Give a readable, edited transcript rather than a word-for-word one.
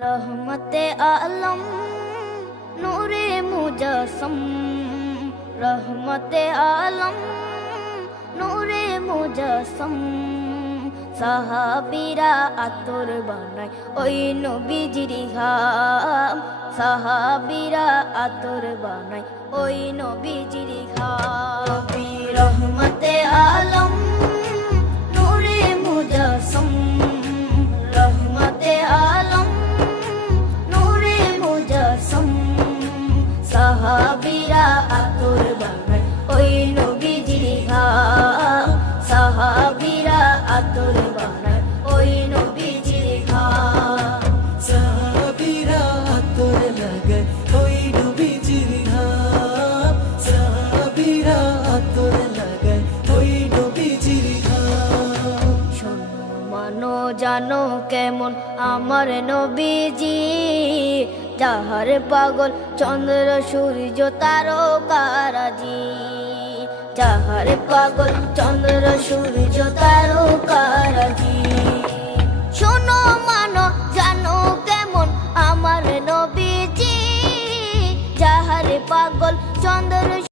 रहमते आलम नूरे मुजस्सम, रहमते आलम नूरे मुजस्सम। সাহাবীরা আতর বানায় ওই নবীজির ঘাম, সাহাবীরা আতর বানায় ওই নবীজির ঘাম। নবী রহমতে আলম নূরে মুজস্সম, রহমতে আলম নূরে মুজস্সম। সাহাবীরা আতর বানায় ওই নবীজির ঘাম, সাহাবীরা আতর বানায় ওই নবীজির ঘাম। সাহাবীরা আতর লাগায় ওই নবীজির ঘাম, সাহাবীরা আতর লাগায় ওই নবীজির ঘাম। শোনো মানো জানো কেমন আমার নবীজি, যাহার পাগল চন্দ্র সূর্য তারকারাজি, যাহার পাগল চন্দ্র সূর্য তারকারাজি।